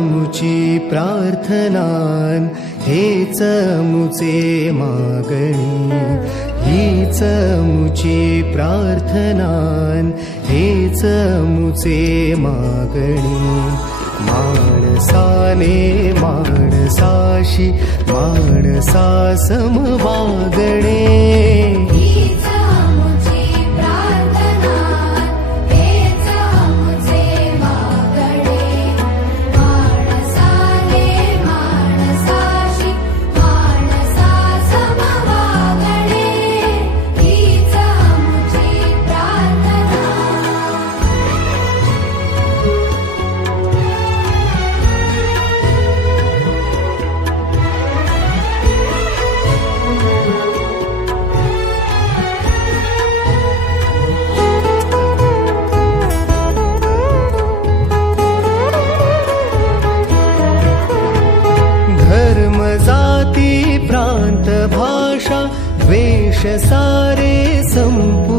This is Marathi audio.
मुची प्रार्थनान हेच मुचे मागणी, हीच मुची प्रार्थनान हेच मुचे मागणी. माणसाने माणसाशी माणसा सम वागणे, जाती प्रांत भाषा वेश सारे संपूर्ण.